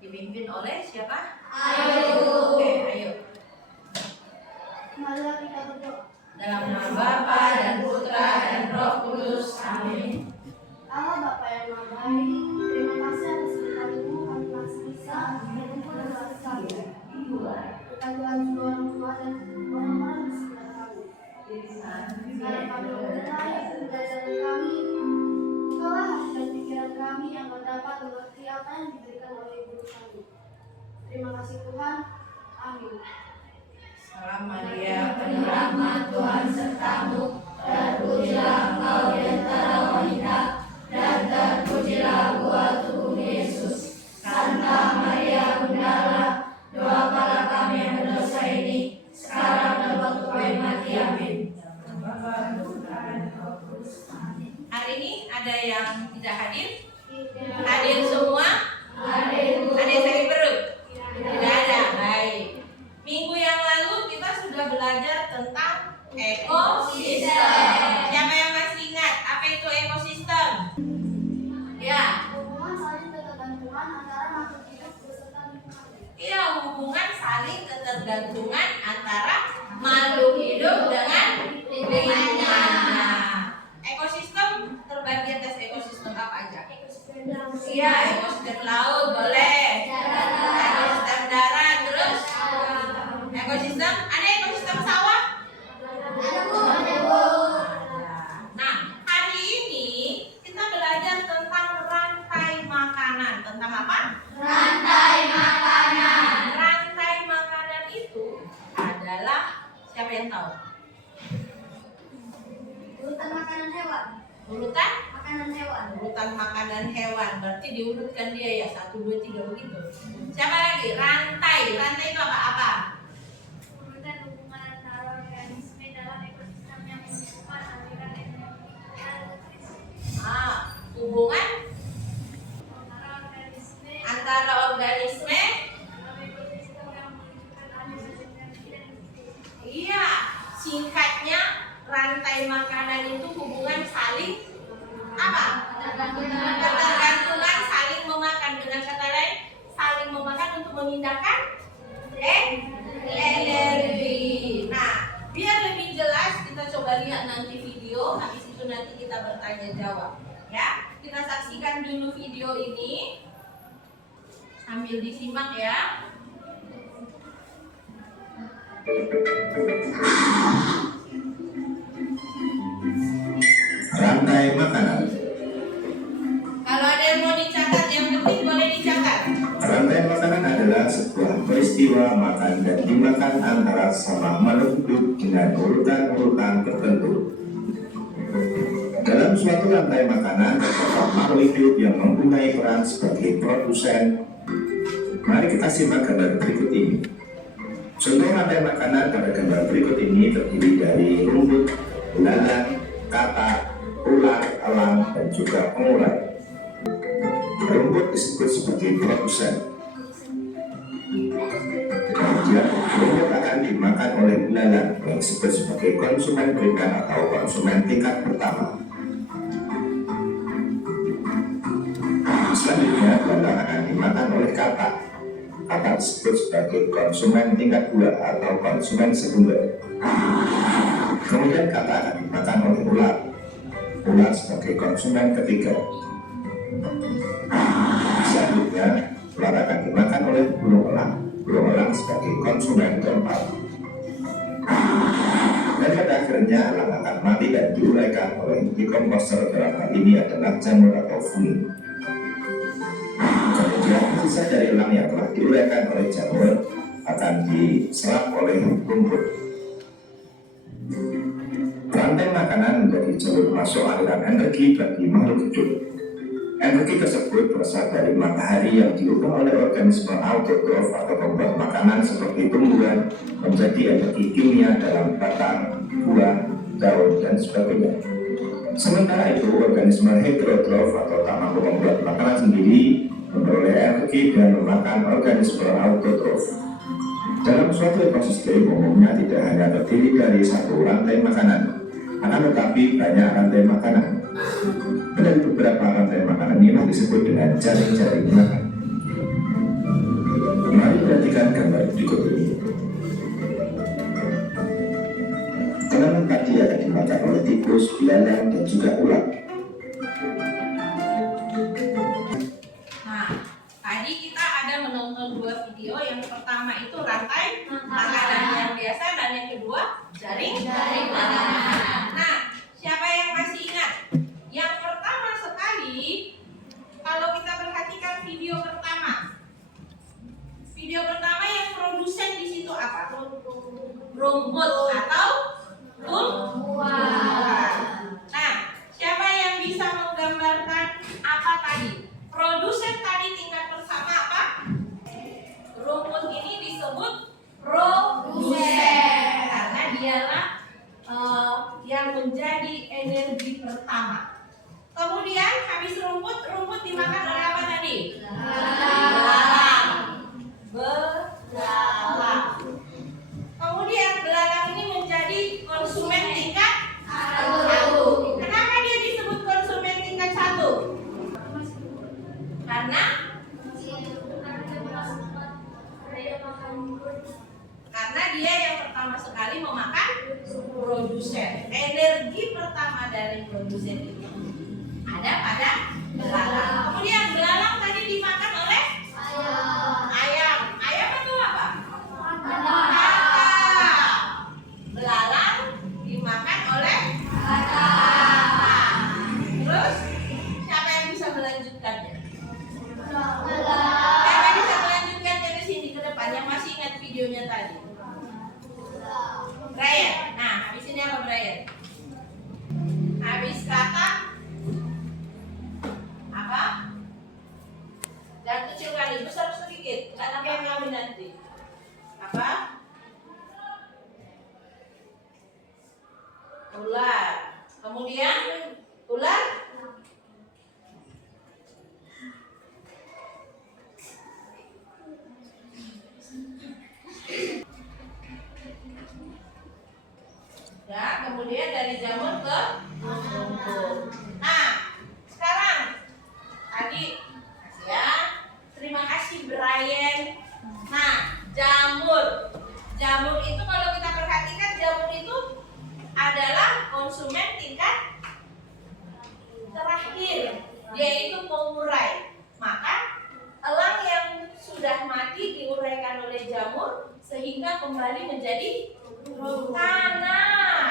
Dipimpin oleh siapa? Ayo. Oke, ayo. Mari kita berdoa. Dalam nama Bapa dan Putra dan Roh Kudus. Amin. Allah Bapa yang Maha Baik, terima kasih atas berkat-Mu kami masih bisa berkumpul dan bersama. Kita doa juga orang tua dan orang-orang di sekitar kami. Sekarang kami mulai belajar kami, bukalah hati dan pikiran kami agar dapat mengerti apa yang diberikan oleh guru kami. Terima kasih Tuhan. Amin. Salam Maria, penuh rahmat, Tuhan sertamu. Terpujilah engkau di antara wanita, dan terpujilah buah tubuh Yesus. Santa Maria Bunda Allah, doakanlah kami yang berdosa ini, sekarang dan waktu kami mati. Amin. Hari ini ada yang tidak hadir? Hadir semua? Ada yang sakit perut? Tidak ada. Baik. Minggu yang lalu kita sudah belajar tentang ekosistem. Siapa yang masih ingat apa itu ekosistem? Ya. Hubungan saling ketergantungan antara makhluk hidup beserta lingkungan. Iya, hubungan saling ketergantungan antara makhluk hidup dengan lingkungan. Nah, ekosistem terbagi atas ekosistem apa aja? Iya, ekosistem laut boleh. Ekosistem darat, terus ekosistem, ada ekosistem sawah? Nah, hari ini kita belajar tentang rantai makanan. Tentang apa? Rantai makanan itu adalah, siapa yang tahu? Urutan makanan hewan. Urutan makanan hewan. Berarti diurutkan dia ya, 1, 2, 3 begitu. Siapa lagi? Rantai itu apa? Urutan hubungan antara organisme dalam ekosistem yang menentukan aliran energi dan nutrisi. Hubungan Antara organisme antara organisme. dalam ekosistem yang menunjukkan aliran energi dan nutrisi. Iya, singkatnya rantai makanan itu hubungan saling apa? Ketergantungan, saling memakan. Dengan kata lain, saling memakan untuk memindahkan energi. Nah, biar lebih jelas kita coba lihat nanti video, habis itu nanti kita bertanya jawab. Ya, kita saksikan dulu video ini sambil disimak ya. Rantai makanan. Kalau ada yang mau dicatat, yang penting boleh dicatat. Rantai makanan adalah sebuah peristiwa makan dan dimakan antara sama makhluk hidup dengan urutan-urutan tertentu. Dalam suatu rantai makanan terdapat makhluk hidup yang mempunyai peran sebagai produsen. Mari kita simak gambar berikut ini. Contoh rantai makanan pada gambar berikut ini terdiri dari rumput, belalang, katak, ular, elang, dan juga pengular. Rumput disebut sebagai produsen. Kemudian rumput akan dimakan oleh belalang yang disebut sebagai konsumen berikan atau konsumen tingkat pertama. Selanjutnya belalang akan dimakan oleh katak. Katak disebut sebagai konsumen tingkat 2 atau konsumen sekunder. Kemudian katak akan dimakan oleh ular. Ular sebagai konsumen ketiga. Selanjutnya, ular akan dimakan oleh burung elang. Burung elang sebagai konsumen keempat. Dan pada akhirnya elang akan mati dan diuraikan oleh dekomposer, dalam hal ini adalah jamur atau fungi. Kemudian sisa dari elang yang telah diuraikan oleh jamur akan diserap oleh rumput. Rantai makanan menjadi jalur masuk aliran energi bagi makhluk hidup. Energi tersebut berasal dari matahari yang diubah oleh organisme autotrof atau pembuat makanan seperti tumbuhan menjadi energi kimia dalam batang, buah, daun, dan sebagainya. Sementara itu, organisme heterotrof atau tak mampu membuat makanan sendiri memperoleh energi dan memakan organisme autotrof. Dalam suatu ekosistem umumnya tidak hanya terdiri dari satu rantai makanan, akan tetapi banyak rantai makanan. Dari beberapa rantai makanan ini disebut dengan jaring-jaring makan. gambar berikut ini. Tanaman padi akan dimakan oleh tikus, belalang, dan juga ulat. Nah, tadi kita ada menonton dua video. Yang pertama itu rantai makanan yang biasa, dan yang kedua jaring makanan. Nah, siapa yang masih ingat? Yang pertama sekali, kalau kita perhatikan video pertama yang produsen di situ apa? Rumput atau tumbuhan. Nah, siapa yang bisa menggambarkan apa tadi? Produsen tadi tingkat pertama apa? Rumput ini disebut produsen karena dialah yang menjadi energi pertama. Kemudian habis rumput dimakan oleh apa tadi? Belalang. Kemudian belalang ini menjadi konsumen tingkat 1. Kenapa dia disebut konsumen tingkat 1? Karena dia yang pertama sekali memakan produsen. Energi pertama dari produsen itu ada pada belalang. Kemudian belalang tadi dimakan oleh ayam. Ayam itu apa? Belalang dimakan oleh terus siapa yang bisa melanjutkannya? Siapa yang bisa melanjutkan dari sini ke depan yang masih ingat videonya tadi? Brian. Nah, habis ini apa Brian? Habis kata apa? Dan kecil kali, besar sedikit, nggak nampak kami nanti. Apa? Ular. Kemudian ular. Ya, kemudian dari jamur ke rumput. Nah, sekarang tadi ya, terima kasih Brian. Nah, jamur itu kalau kita perhatikan, jamur itu adalah konsumen tingkat terakhir. Dia itu pengurai. Maka elang yang sudah mati diuraikan oleh jamur sehingga kembali menjadi tanah,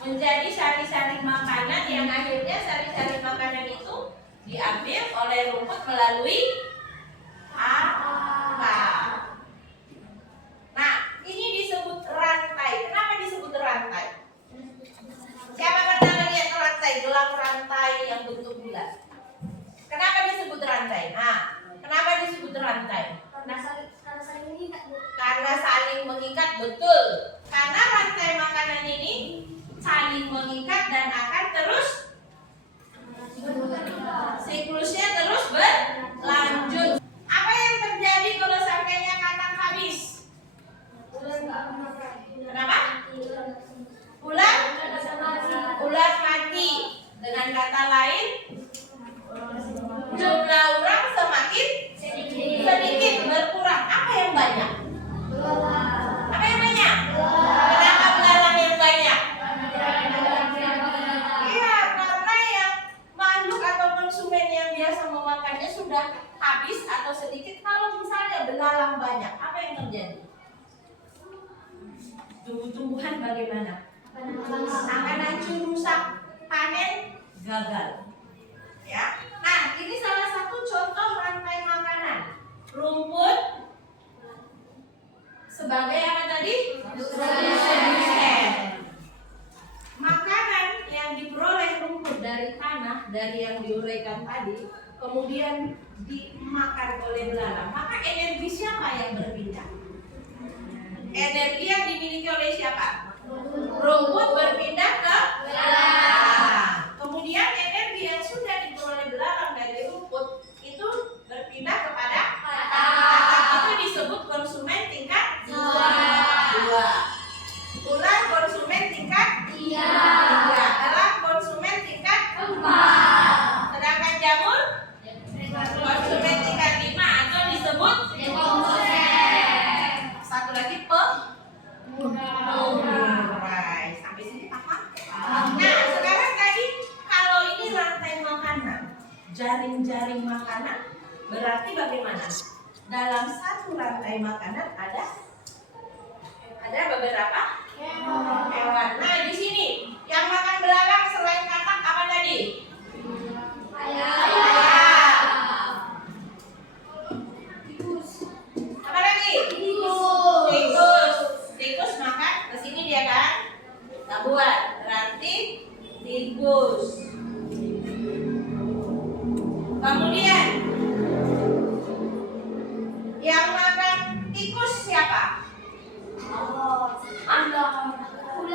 menjadi sari-sari makanan yang akhirnya sari-sari makanan itu diambil oleh rumput melalui akar. Nah, ini disebut rantai. Kenapa disebut rantai? Siapa pernah lihat rantai, gelang rantai yang bentuk bulat? Kenapa disebut rantai? Nah, kenapa disebut rantai? Karena saling mengikat, betul. Karena rantai makanan ini saling mengikat dan akan terus siklusnya terus berlanjut. Apa yang terjadi kalau seandainya kandang habis? Kenapa? Ular mati. Dengan kata lain, jumlah orang semakin sedikit berkurang. Apa yang banyak? Apa yang banyak? Kenapa belalang yang banyak? Iya, karena yang makhluk atau konsumen yang biasa memakannya sudah habis atau sedikit. Kalau misalnya belalang banyak, apa yang terjadi? Tumbuh-tumbuhan bagaimana? Akan hancur, rusak, panen gagal. Ya. Nah, ini salah satu contoh rantai makanan. Rumput sebagai apa tadi? Produsen. Makanan yang diperoleh rumput dari tanah, dari yang diuraikan tadi, kemudian dimakan oleh belalang. Maka energi siapa yang berpindah? Energi yang dimiliki oleh siapa? Rumput berpindah ke belalang. Kemudian energi yang sudah diperoleh belalang dari rumput itu berpindah kepada akar. Itu disebut konsumen tingkat 2. Ular konsumen tingkat 3. Elang konsumen tingkat 4. Sedangkan jamur konsumen tingkat 5 atau disebut konsumen. jaring-jaring makanan, berarti bagaimana? Dalam satu rantai makanan ada beberapa hewan. Nah, di sini yang makan belalang selain katak apa tadi? Ayam. Apa lagi? Tikus. Tikus makan ke sini dia kan? Kita buat berarti tikus. Kemudian yang makan tikus siapa?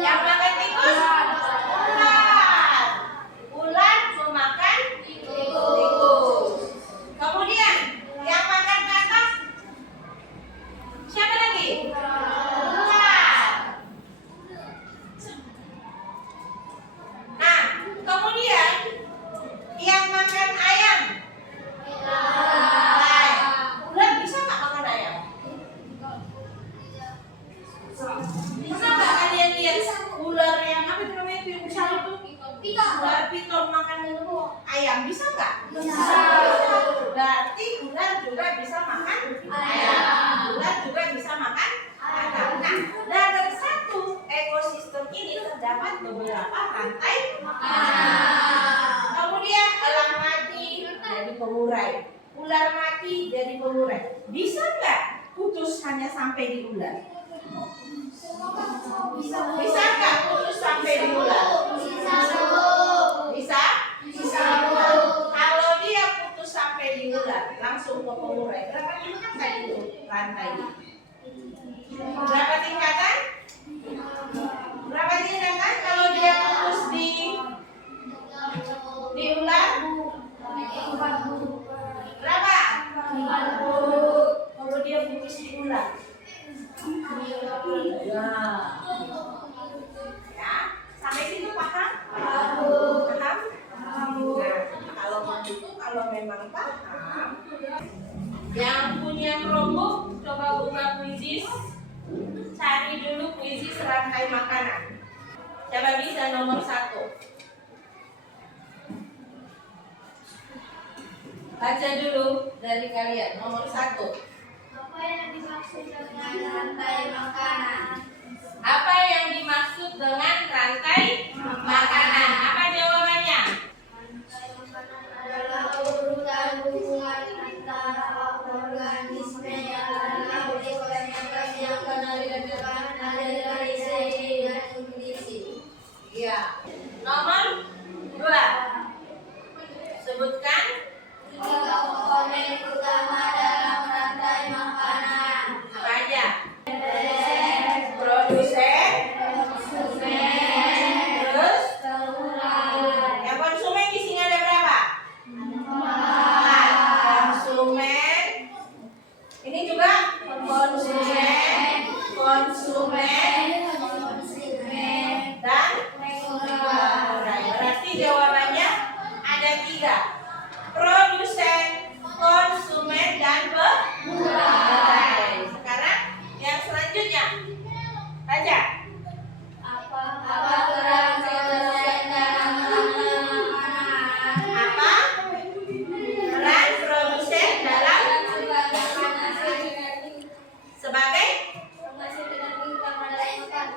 Yang makan tikus? Ular. Ular memakan tikus. Kemudian yang makan katak siapa lagi? Ular. Nah, kemudian yang makan ayam? Ular bisa nggak makan ayam? Pernah nggak kalian lihat ular yang apa itu namanya yang besar itu? Ular piton makan ayam bisa nggak? Bisa. Berarti ular juga bisa makan ayam. Ular juga bisa makan ayam. Nah, dalam satu ekosistem ini terdapat beberapa rantai makanan. Kemudian elang mati jadi pengurai, ular mati jadi pengurai. Bisa nggak putus hanya sampai di ular? Bisa nggak putus sampai di ular? Bisa? Kalau dia putus sampai di ular, langsung ke pengurai. Berapa tingkatan itu rantai? Berapa tingkatan? Berapa tingkatan kalau dia putus di ular? Berapa? Kalau dia putus di ular. Ya, sampai situ paham? Paham? Nah, kalau memang paham, yang punya Chromebook coba buka kuisis, cari dulu kuisis rantai makanan. Coba bisa nomor 1. Baca dulu dari kalian nomor 1. Apa yang dimaksud dengan rantai makanan? Apa yang dimaksud dengan rantai makanan? Apa jawabannya? Rantai makanan adalah urutan hubungan antara organisme yang dalam ekosistem yang menentukan dari segi dan kondisi. Iya. Nomor 2. Sebutkan 3 komponen utama dalam rantai makanan. apa aja? Produsen, terus yang konsumen di sini ada berapa? 4. Konsumen. Ini juga konsumen dan pengurai. Berarti jawabannya ada 3. Produsen, konsumen, dan pengurai. Sekarang yang selanjutnya, baca. Apa peran produsen dalam rantai makanan? Apa peran produsen dalam sebagai?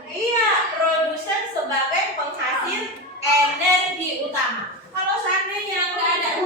Iya, produsen sebagai penghasil energi utama. Kalau seandainya nggak ada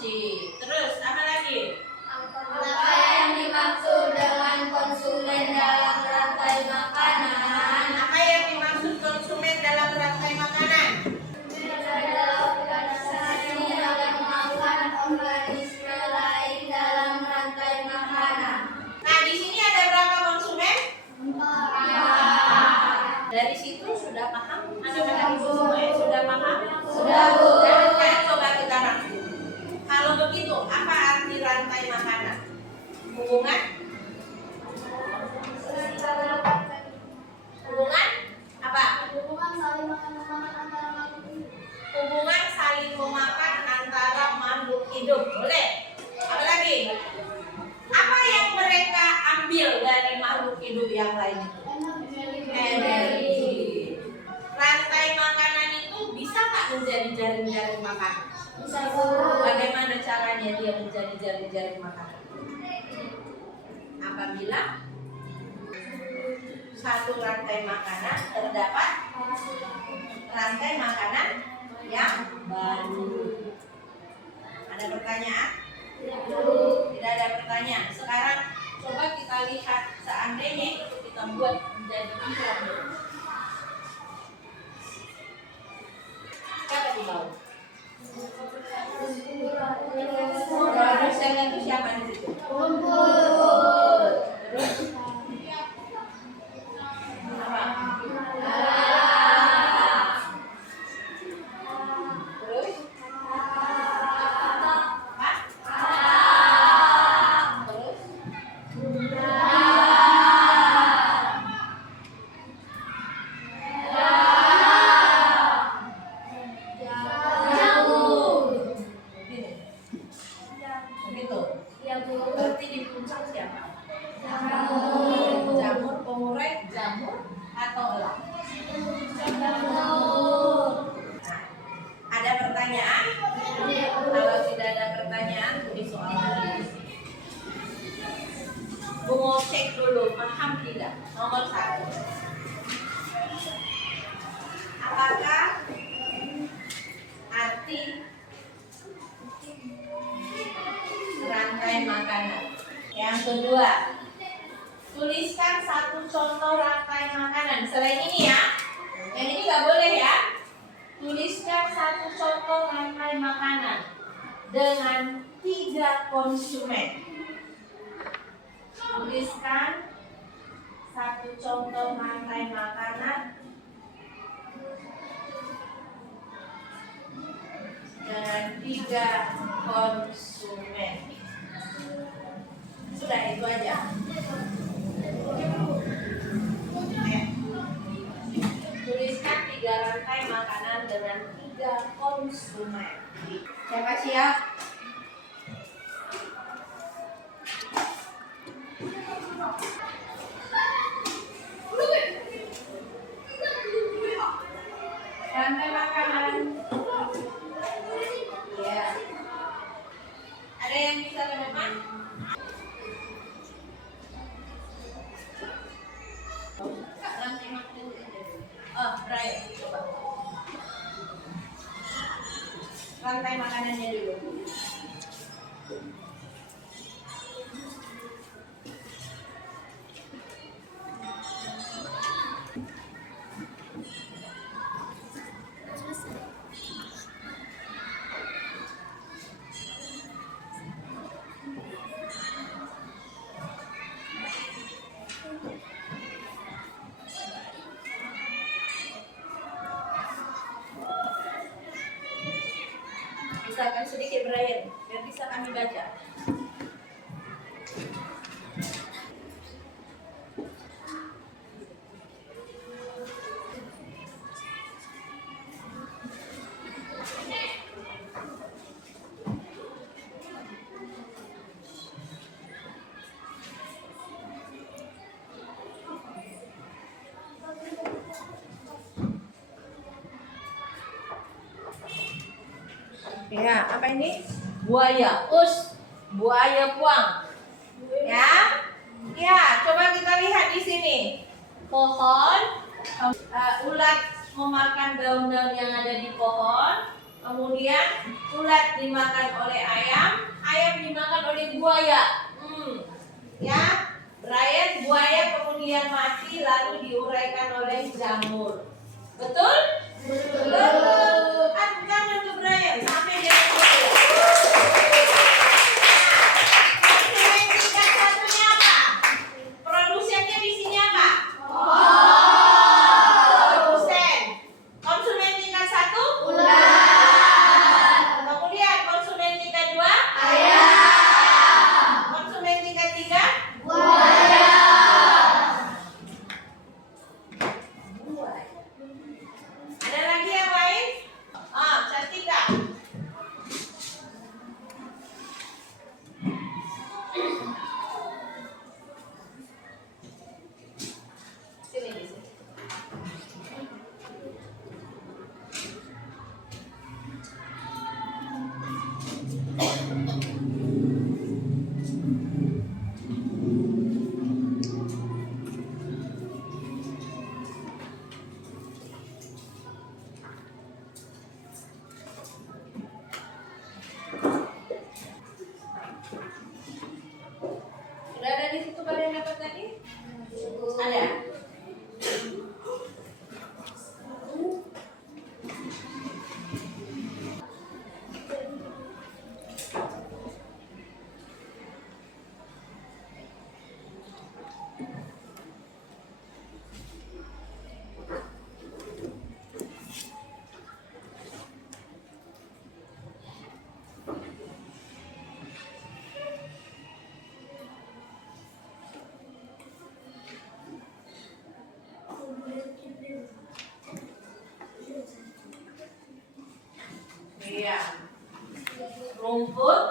kunci. Terus apa lagi? Apa yang dimaksud dengan konsumen dalam rantai makanan? Apa yang dimaksud konsumen dalam rantai makanan? Adalah organisasi yang memakan organisme lain dalam rantai makanan. Nah, di sini ada berapa konsumen? 4. Dari situ sudah paham? Anak-anak ibu semuanya sudah paham? Sudah, Bu. Dan sekarang coba kita rangkum. Kalau begitu, apa arti rantai makanan? Hubungan? Hubungan apa? Hubungan saling makan-memakan antara makhluk hidup. Hubungan saling memakan antara makhluk hidup. Boleh? Apa lagi? Apa yang mereka ambil dari makhluk hidup yang lain itu? Energi. Rantai makanan itu bisa nggak menjadi jaring-jaring makanan? Bisa, Bu. Bagaimana caranya dia menjadi jaring-jaring makanan? Apabila satu rantai makanan terdapat rantai makanan yang baru. Ada pertanyaan? Tidak ada pertanyaan. Sekarang coba kita lihat seandainya itu kita buat menjadi iklan. Siapa di bawah? Produsennya itu siapa di situ? Terus apa? Terus apa? Terus begini. Begitu. Berarti di puncak siapa? Jamur, pengurai, jamur atau elang? Nah, ada pertanyaan? Kalau tidak ada pertanyaan, tulis soal lagi. Bu mau cek dulu, paham tidak? Nomor 1. Apakah arti rantai makanan? Yang kedua, tuliskan satu contoh rantai makanan. Selain ini ya, yang ini nggak boleh ya. Tuliskan satu contoh rantai makanan dengan 3 konsumen. Tuliskan satu contoh rantai makanan dengan 3 konsumen. Sudah itu aja. Tuliskan 3 rantai makanan dengan 3 konsumen. Siapa siap? Rantai makanan. Ya. Ada yang bisa menemukan? Rantai makanan. Oh, Brian, coba. Rantai makanannya dulu. Misalkan sedikit Brian, biar bisa kami baca. Ya, apa ini? Buaya, buaya buang. Ya, ya, coba kita lihat di sini. Pohon, ulat memakan daun-daun yang ada di pohon. Kemudian ulat dimakan oleh ayam, ayam dimakan oleh buaya. Ya, buaya kemudian mati lalu diuraikan oleh jamur. Betul? Betul. Kan untuk berayam sampai dia betul. Konsumen tingkat satunya apa? Produsennya di sini apa? Produsen. Konsumen tingkat satu? Ular. Kemudian konsumen tingkat dua? Ayam. Konsumen tingkat tiga? Buaya. Ada lagi yang lain? Cantika. Sini di sini. Sudah ada di situ kalian dapat tadi? Ada. Iya. Rumput,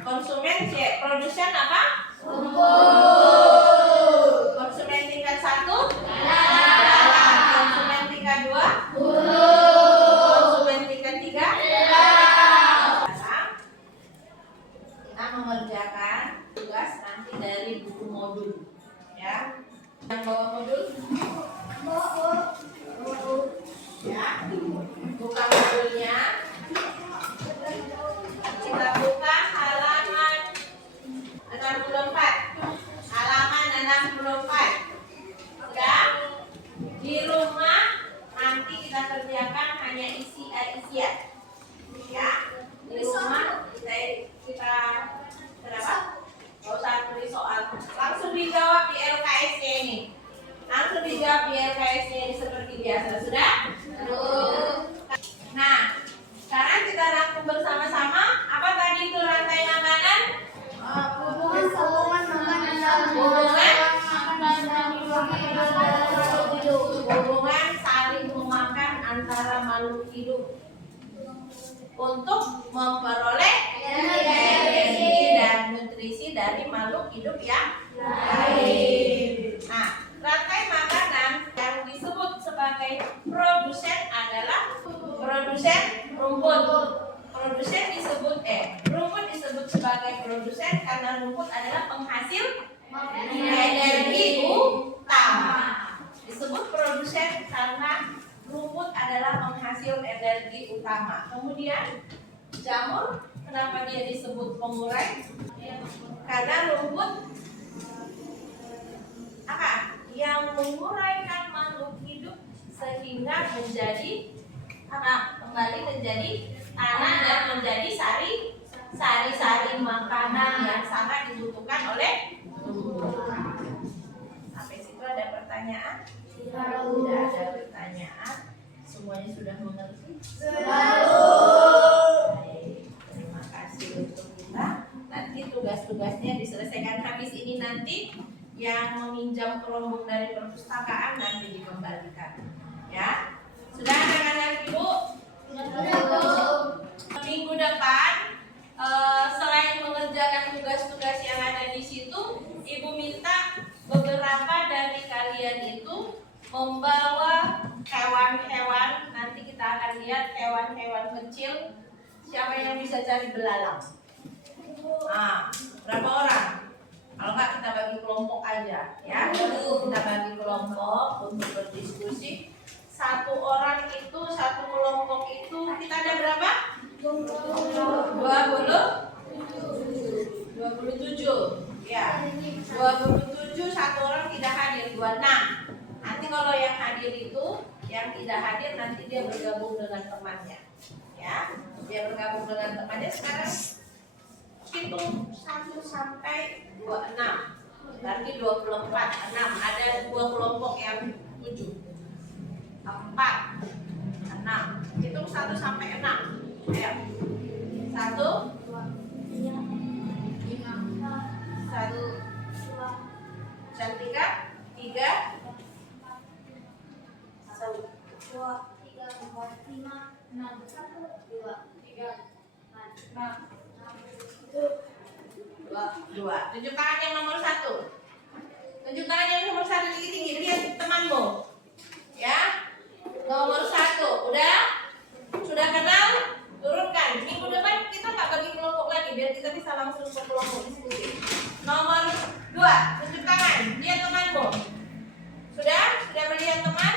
konsumen, produsen apa? Rumput. Konsumen tingkat satu? Dalam. Konsumen tingkat dua? Konsumen tingkat tiga? Sekarang kita mengerjakan tugas nanti dari buku modul, ya. Yang bawa modul? Ya. Buka modulnya. Kita buka halaman 64. Halaman 64. Ya. Di rumah nanti kita kerjakan hanya isian. Ya. Di rumah kita kenapa? Gak usah tulis soal. Langsung dijawab di LKS-nya ini. Langsung dijawab di LKS-nya ini seperti biasa. Sudah? Nah, sekarang kita rangkum bersama-sama. Apa tadi itu rantai makanan? Hubungan saling memakan antara makhluk hidup untuk memperoleh energi dan nutrisi dari makhluk hidup yang lain. Nah, rantai makanan yang disebut sebagai produsen adalah produsen rumput. Rumput disebut sebagai produsen karena rumput adalah penghasil energi utama. Disebut produsen karena rumput adalah penghasil energi utama. Kemudian jamur, kenapa dia disebut pengurai? Karena rumput apa? Yang menguraikan makhluk hidup sehingga menjadi apa? Kembali menjadi tanah dan menjadi sari-sari makanan yang sangat dibutuhkan oleh tubuh. Sampai situ ada pertanyaan? Tidak ada pertanyaan. Semuanya sudah mengerti? Baik, terima kasih untuk kita. Nanti tugas-tugasnya diselesaikan habis ini nanti. Yang meminjam kelompok dari perpustakaan nanti dikembalikan. Ya, sudah anak-anak ibu? Minggu depan selain mengerjakan tugas-tugas yang ada di situ, ibu minta beberapa dari kalian itu membawa hewan-hewan. Nanti kita akan lihat hewan-hewan kecil. Siapa yang bisa cari belalang? Berapa orang? Kalau nggak kita bagi kelompok aja, ya. Kita bagi kelompok untuk berdiskusi. satu orang itu, satu kelompok itu kita ada berapa? 27. Ya, 27 satu orang tidak hadir, 26. Nanti kalau yang hadir itu, yang tidak hadir nanti dia bergabung dengan temannya. Ya, dia bergabung dengan temannya. Sekarang hitung 1 sampai 26. Berarti 24, 6. Ada 2 kelompok yang 7. 4, 6. Hitung 1 sampai 6. Ayo. 1, 3, 2. Tunjuk tangan yang nomor 1. Tunjuk tangan yang nomor 1 tinggi-tinggi. Lihat temanmu. Ya. Nomor 1. Udah? Sudah kenal? Turunkan. Minggu depan kita nggak bagi kelompok lagi biar kita bisa langsung ke kelompok diskusi. Nomor 2. Tunjuk tangan. Lihat temanmu. Sudah? Sudah melihat teman?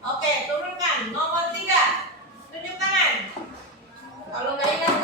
Oke, turunkan. Nomor 3. Tunjuk tangan. Kalau nggak ingat